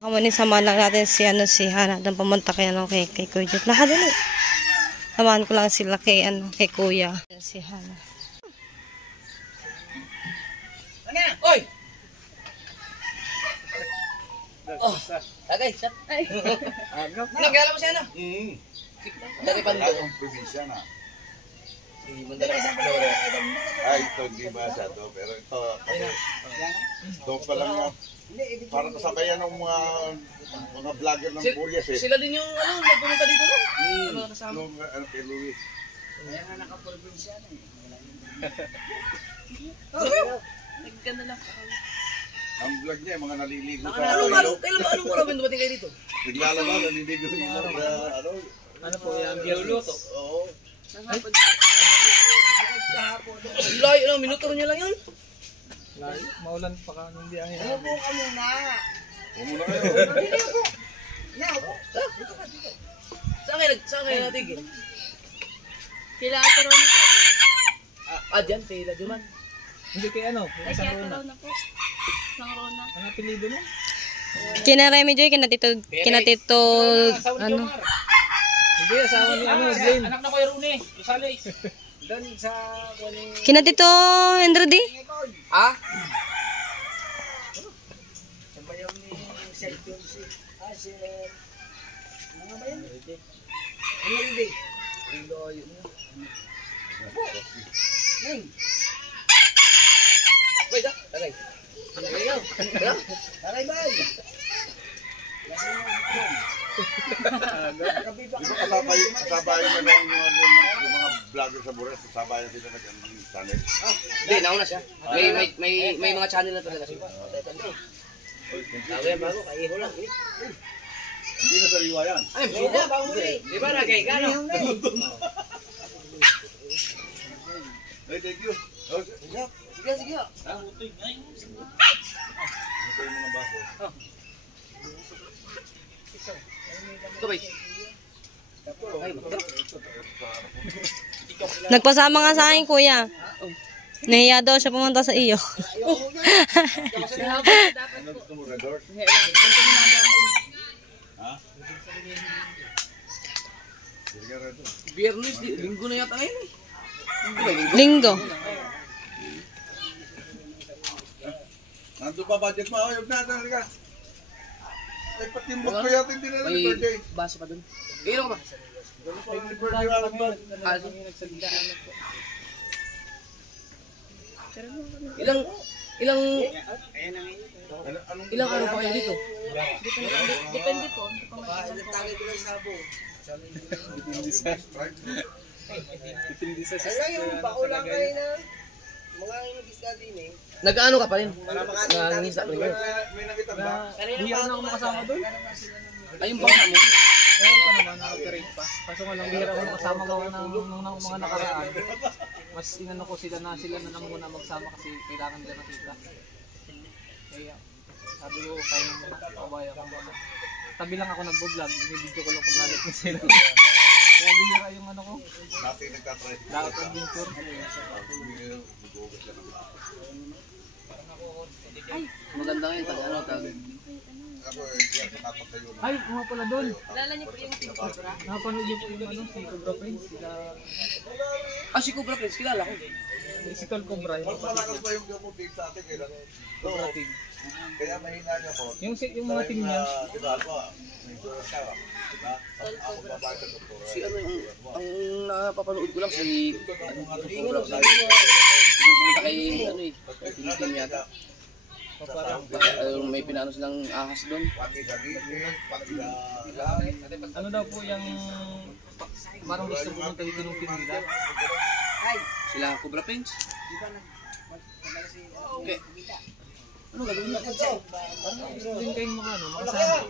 Kamuni, samahan lang natin si Hana. Doon pumunta kay Kuya Jet. Nakadali. Samahan ko lang sila kay Kuya. Si Hana. Oy! Oh, tagay, sat. Ay. Nagala mo siya na? Dari pando. Probinsya na. Si Mandala sa Ay, ito hindi ba siya to? Pero ito pa lang yan. Para kasabayan ng mga vlogger ng Burias eh. Sila din yung nagpunta dito no? Nung kay Louis. Kaya nga naka-probinsya na eh. Nagkanda lang. Ang vlog niya, mga naliligo sa Anong oras ba dumating kayo dito? Naglalaba, naliligo sa ilog na Ano po yan? Biyoluto? Oo. Layo, minuto niya lang yun. Maulan pa ka nung biyahe. Umupo ka muna. Umuna kayo. Saan kayo natigil? Sila Ate Rona po. Dyan, pila duman. Hindi kay ano? Ay, si Ate Rona po. Isang Rona. Ang apelido mo? Kina Remy Joy, kina Tito, Hindi, asawa ni Glenn. Anak na ko yung Rune. Usali. Doon sa... kina Tito Endradi. Ah? Sabayaw ni Sir Jonesy. Si... Mga ba yan? Ano rin ba? Layo na. Wait, tagay. Tagay ka. Taray ba? Di ba kasabayan na ng mga vlogger sa Burias, kasabayan sila ng channel? Hindi, nauna siya. May mga channel na talaga siya. Bago yan, bago. Kaiho lang. Hindi na sariwa yan. Ay, suko. Di ba nagay ka, no? Hey, thank you. Sige, sige. Ito yung mga baso. Ito ba? Nagpasama nga sa akin, Kuya. Nahiya daw siya pumunta sa iyo. Ano gusto mo, Red Horse? Ha? Sige, Red Horse. Biyernes, linggo na yata ngayon eh. Linggo. Nandun pa budget mo? Huwag na, halika. Ay, patimbok ko yata hindi na May birthday. basa pa dun. Ilan ka ba? May birthday walang ba? Ilang araw pa kayo dito? Depende po. Nag-ano ka pa rin? Nangingisda pa rin kayo? May nakita ba? Hindi na ako makasama doon. Ayun ba mo? Oo pa naman, nag-operate pa. Kaso nga lang, bihira ko makasama ko ng mga nakaraan. Mas inano ko sila na lang muna magsama kasi kailangan nila nakita. Kaya sabi ko, kaya naman nakakawaya ko muna. Tabi lang ako nag-vlog, binibidyo ko lang kung galit na sila. Kaya bihira yung ano ko. Dati nagtatry. Dapat adventure. Maganda ngayon pag ano tawag. Ako, hindi ako nakapagtayo na. Ay, mga pala doon. Lala niyo po yung Cobra. Napanood niyo po yung ano, si Cobra Prince. Si Cobra Prince, kilala ko. Si Tol Cobra. Mas malakas pa yung gamot din sa atin kaya Cobra Team. kaya mahina niya po. Yung mga team niya. Di ba, may dura siya. Diba? Ako babae sa doktora. Si ano yung, ang napapanood ko lang si Cobra. Kay ano eh, Philippine yata. May pinano silang ahas doon. Pati sa gilid, pati sa... Ano daw po yung parang gusto pumunta dito ng team nila? Sila Cobra Prince. Okay. Ano gagawin natin? Gusto din kayong makasama.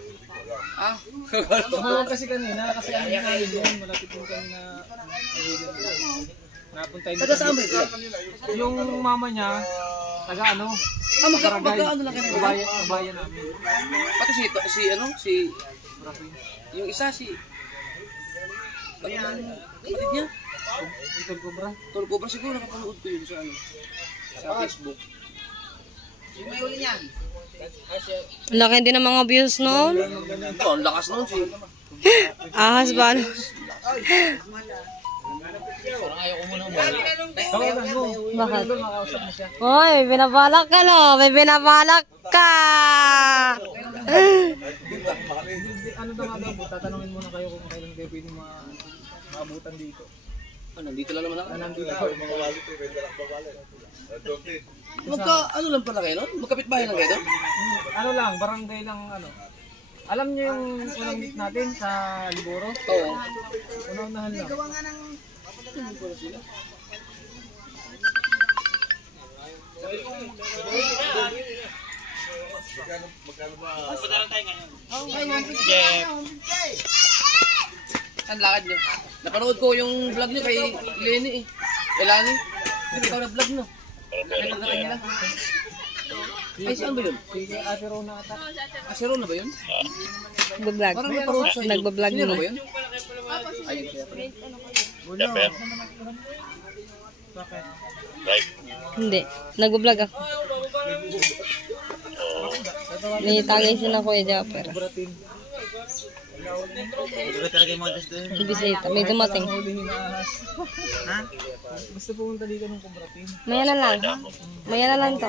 Ah? Oo, kasi kanina, kasi ano yung ayun yun, malapit din kami na napunta yun. Taga saan ba ito? Yung mama niya, taga ano? Magka-ano lang kayo? Kabayan namin. Pati si yung isa si kapatid niya. Tol Cobra. Tol Cobra siguro nakapanood ko yun sa ano. Sa Facebook. Yung may uli niyan. Laki din ng mga views noon. Ito, ang lakas nun si... Ahas ba? Parang ayaw ko muna umali. Tawagan mo. Bakit? Makausap mo siya. Hoy, may binabalak ka lo. May binabalak ka. Ano daw nga po, tatanungin muna kayo kung kailan kayo pwede maabutan dito. Nandito lang naman ako. Nandito ako. Ano lang pala kayo nun? Magkapit-bahay lang kayo doon? Ano lang, barangay lang ano. Alam niyo yung unang meet natin sa Liboro? Oo. Unang-unahan lang. Saan lakad niyo? Napanood ko yung vlog niyo kay Lenny eh. Kay Lani. Hindi ikaw na-vlog no? Napanood na nila. Ay, saan ba yun? Si Ate Rona ata. Asero na ba yun? Nagbablog. Parang napanood sa inyo. Nagbablog Sino mo. ba yun? Ayun siya. Bakit? Hindi. Nagbablog ako. May tagay sila Kuya Japper. Bratin. Bisita. May dumating. Hulihin na ahas. Ha? Gusto pumunta dito ng Kubratin. Maya na lang. Maya na lang to.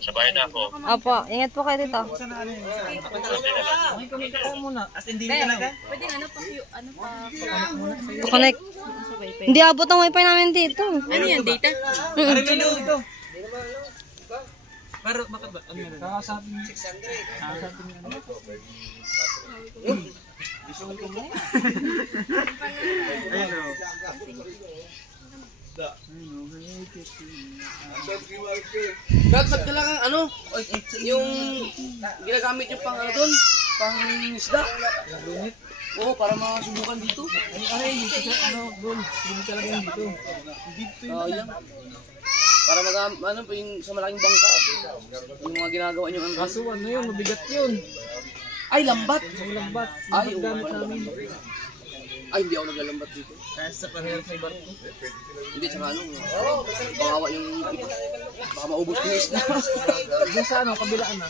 Sa bahay na ako. Opo. Ingat po kayo dito. Ay, kumita ka muna. As in, Pwede ano pa, Connect. Hindi abot ang wifi namin dito. ano yan, data? ito. Pero bakit ba? Ano yan? Kakasabi 600. Kakasabi niya ano? Ayun o. Ba't ka lang ang ano? Yung ginagamit yung pang ano doon? Pang isda? Lunit. Oo, para makasubukan dito. Ay, ano, doon. Hindi talaga yung dito. Dito yun. Yan. Para ano po yung sa malaking bangka. Yung mga ginagawa niyo ang Kaso ano yun, mabigat yun. Ay, lambat. Yung lambat. Ay, Yung gamit oo, namin. Ay, hindi ako naglalambat dito. Kaya sa panahon sa barko. Hindi, tsaka ano, bawawa yung iba. Baka maubos yung isda. Doon sa ano, kabilaan na.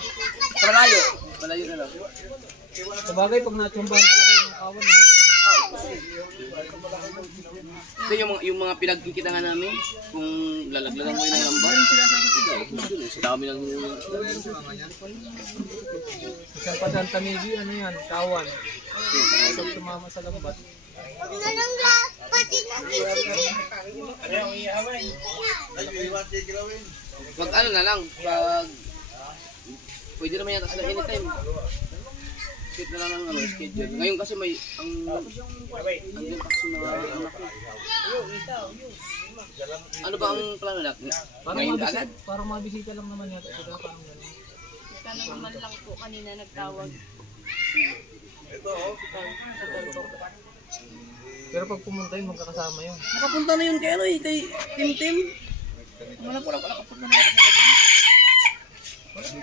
Sa malayo. Malayo na lang. Sa bagay, pag natsumbahan talaga yung kawan. Ito yung mga pinagkikitangan namin. Kung lalaglagan mo yun ng lambat. Sa dami ng... Isang padang tamigi, ano yan, kawan. Isang tumama sa lambat. Pag ano na lang, pag... Pwede naman yata sila anytime. Set na lang ang ano, schedule. Ngayon kasi may ang taxi mga anak ko. Ano ba ang plano natin? Ngayon agad? Parang mabisita lang naman yata. Kaya parang gano'n. Kano naman lang po kanina nagtawag. Pero pag pumunta yun, magkakasama yun. Nakapunta na yun kay ano eh, kay Tim. Wala po lang, nakapunta na ako sa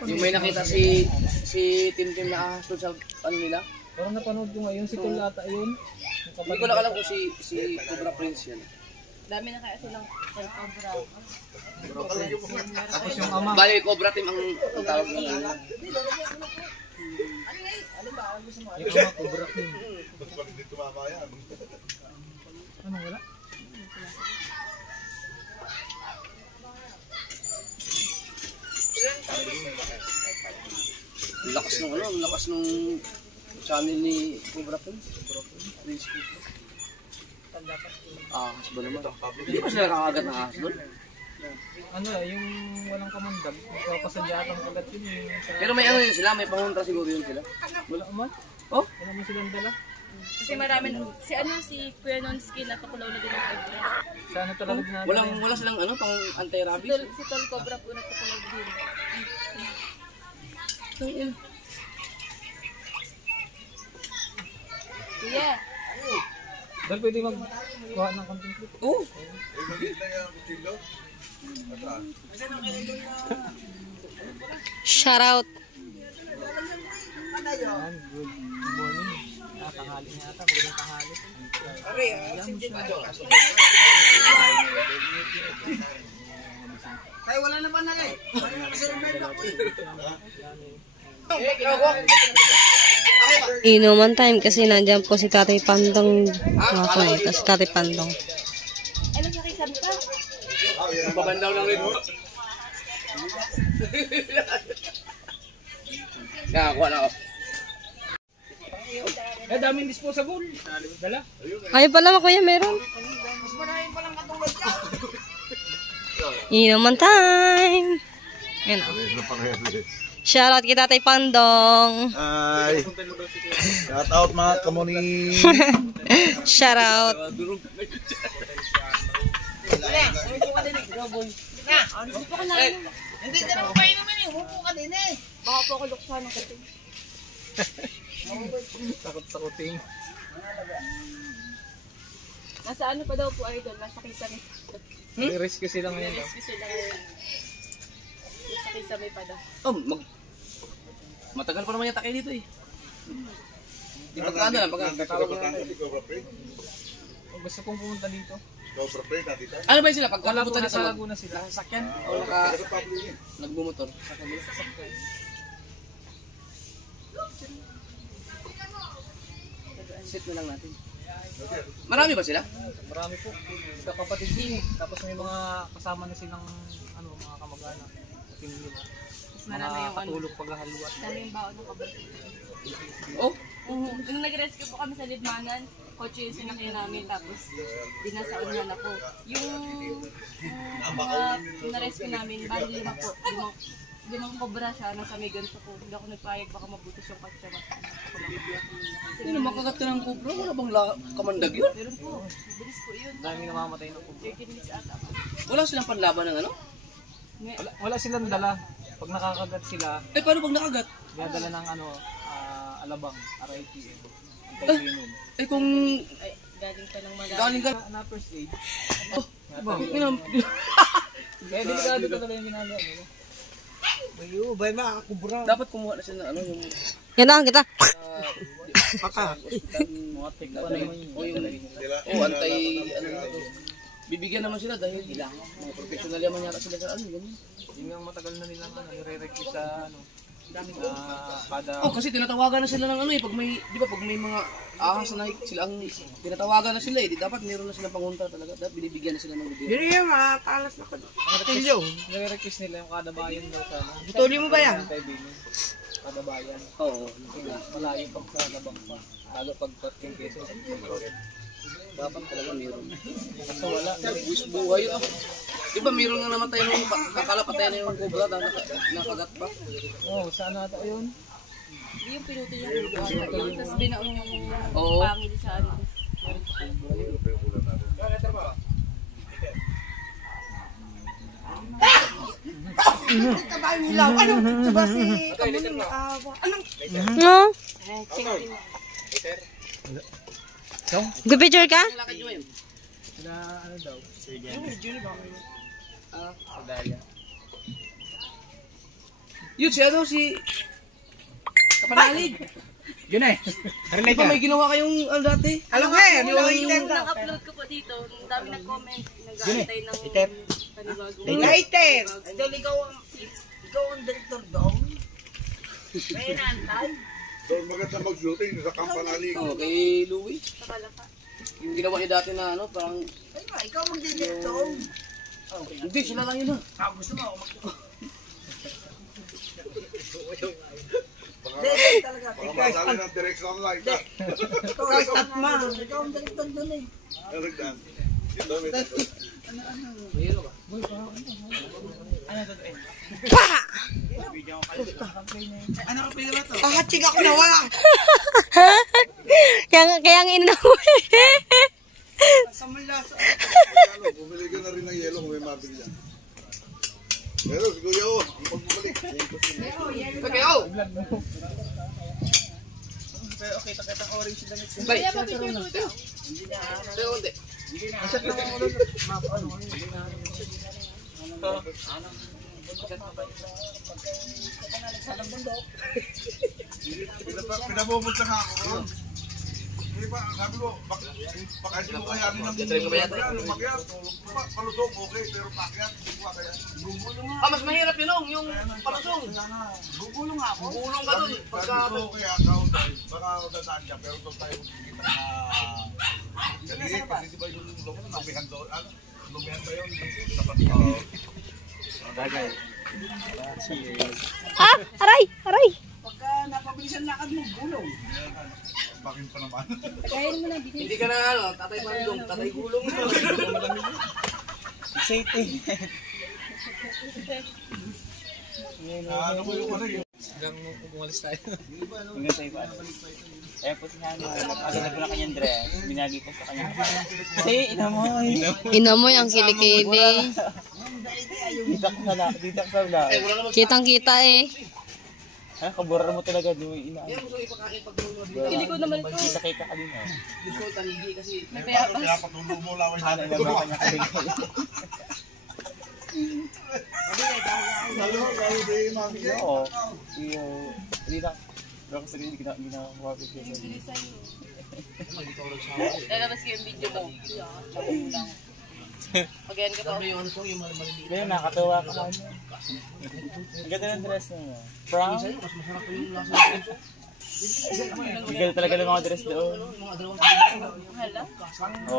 yung may nakita si Tim na ahas doon sa ano nila. Parang napanood ko ngayon, si Tul ata yun. Hindi ko lang alam kung si Cobra Prince yan. Dami na kaya silang cobra. Tapos yung ama. Bali, Cobra Team ang tawag nila. Yung ama, Cobra King. Ano wala? Lakas nung ano, lakas nung channel ni Cobra Prince. Prince. Ahas ba naman? Hindi ba sila kakagat na ahas doon? Ano yung walang kamandag, magpapasadyatang kagat yun yung sa... Pero may ano yun sila, may panguntra siguro yun sila. Wala man? Oh? Wala man silang dala? Kasi marami si Kuya Nonsky natukulaw na din ng cobra. Sa ano talaga dinadala Wala silang ano, pang anti-rabies. Si Tol Cobra po natukulaw din. Kuya, dahil pwede magkuha ng content clip. Oh! Shout out. Yan, good morning. Tanghali nga ata, magandang tanghali. Ayan mo siya. Tayo wala na panala eh. Inuman time kasi nandiyan po si Tatay Pandong. Mga kwento, si Tatay Pandong. Ano sa kisabi ka? Pabandaw lang rin. Nakakuha na ako. Eh, daming disposable. Dala. Ayun pala mga kuya, meron. Inuman time. Yan o. Shoutout kay Tatay Pandong. Ay, shout out mga kamuni. Shoutout. Hindi ka naman kayo naman eh. Hupo ka din eh. Baka po ako luksa ng kuting. Takot-takoting. Nasa ano pa daw po idol? Nasa kisame. May-rescue sila ngayon. No? Rescue sila ngayon. Nasa kisame pa daw. Matagal pa naman yata kayo dito eh. Di pagkaano lang, pagkatawag na. Kung gusto kong pumunta dito. Ano ba yun sila? Wala po, Pagkapunta nasa dito, Laguna sila. sakyan o nagbumotor? Sit na lang natin. Marami ba sila? Marami po. Kapatid din. Tapos may mga kasama na silang mga kamag-anak. Pinili mo. Mas marami yung ano. Katulog paghahaluat. Dami yung baon ng kabal. Oh, Nung nag-rescue po kami sa Libmanan, kotse yung sinakyan namin tapos dinasaunhan ako. Yung mga na-rescue namin, bali 5 po. Limang kobra siya, nasa may ganito po. Hindi ako nagpayag, baka mabutos yung kotse. sino makagat ka ng kubra? Wala bang kamandag yun? Meron po, bilis po yun. Dami namamatay na po. 13 minutes ata po. Wala silang panlaban ng ano? Wala silang dala. Pag nakakagat sila, Eh, paano pag nakagat? dinadala ng alabang, RITM. Anti-venom. Eh, kung Ay, galing pa ng malalim. galing ka... Na first aid. Kaya delikado talaga yung ginagawa nila. dapat kumuha na sila ng ano, yung... Yan na, kita. Mga tekpa naman yun. O, antay... Ano na to. Bibigyan naman sila dahil mga professional naman yata sila sa ano, ganyan. Yun nga matagal na nilang nire-recruit sa kada... Oh, kasi tinatawagan na sila ng ano eh, pag may, di ba, pag may mga ahas na sila ang tinatawagan na sila eh, di dapat meron na silang pangunta talaga, dapat binibigyan na sila ng gobyerno. Nire-request nila yung kada bayan daw sa ano. Tuloy mo ba yan? Anti-venom. Kada bayan. Oo. Malayo pag sa labang pa. Lalo pag 14 pesos. Dapat talaga meron. Kaso wala. Buwis buhay yun ah. Di ba meron nga namatay nung nakalapatay na yung cobra, nakagat pa? Oo, saan ata yun? Hindi yung pinutol yung ulo. Tapos binaon yung Oo. pangil sa ano. No? Good picture ka? Lakad nyo ngayon. Sila ano daw? Yun, si ano, si... Kapanalig. Yun eh. Di ba may ginawa kayong ano dati? Alam nga eh, yung nag-upload ko po dito, ang dami nag-comment, nag-aantay ng panibagong. Lighter! Idol, ikaw ang director doon. May naantay. Doon maganda mag-shooting sa Kampanali. Oo, kay Louie. Nakalaka. Yung ginawa niya dati na ano, parang... Ay ba, ikaw mag-director. Hindi, sila lang yun ah. Ah, gusto mo ako talaga. Para masali ng direction light. Ikaw ang statman. Ikaw ang director doon eh. Nalagdan. Ito, may Kahatsig ako na wala. Kaya nga ina mo. Bumili ka na rin ng yelo kung may mabili yan. Pero si Kuya O, ang pagbalik. Okay, oh! Pero okay, takitang orange lang ito. Bay, Tayo, konti. Masat lang ang ulo. Pinabubog ka nga ako. Hindi ba, sabi ko, baka hindi mo kaya rin ang Try ko ba yan? lumakyat. Palusong, okay, pero pakyat, hindi ko kaya. Mas mahirap yun, yung palusong. Gugulong ako. Gulong ka dun. Pagka... Sabi ko kaya account, baka ako dadaan siya, pero doon tayo kita na... Kasi di ba yung lumihan doon, ano? Lumihan ba yun? Dapat Ah! Aray! Aray! Pagka napabilisan lakad mo, gulong. Bakin pa naman. Kaya mo na, bitin. Hindi ka na ano, tatay mandong, tatay gulong. Ano mo yung ano yun? Hanggang umalis tayo. Hanggang sa iba. Eh po si Hana, nagpagalab ko na kanyang dress, binagi ko sa kanya. Kasi inamoy. Inamoy ang kilikili. Dito ko sa wala. Eh, wala naman sa... Kitang-kita eh. Ha, kaburar mo talaga, di ina. Yan, gusto ipakain pag gulong. Hindi ko naman ito. Kita-kita ka din, oh. Gusto ko tanigi kasi... May Paano payapas. pinapatulo mo lang Hana, ilagay ka niya kasi. Oo. Hindi na. Pero kasi hindi na mawapit yun. Lalabas ko yung video mo. Lang. Pag-yan ka pa. Sabi yung ano ko, yung maliliit. Kaya nakakatawa ka man. Ang ganda ng dress mo. From? Mas masarap po yung lasa ng puso. Ang ganda talaga ng mga dress doon. Yung mga dalawang... Hala. Oh.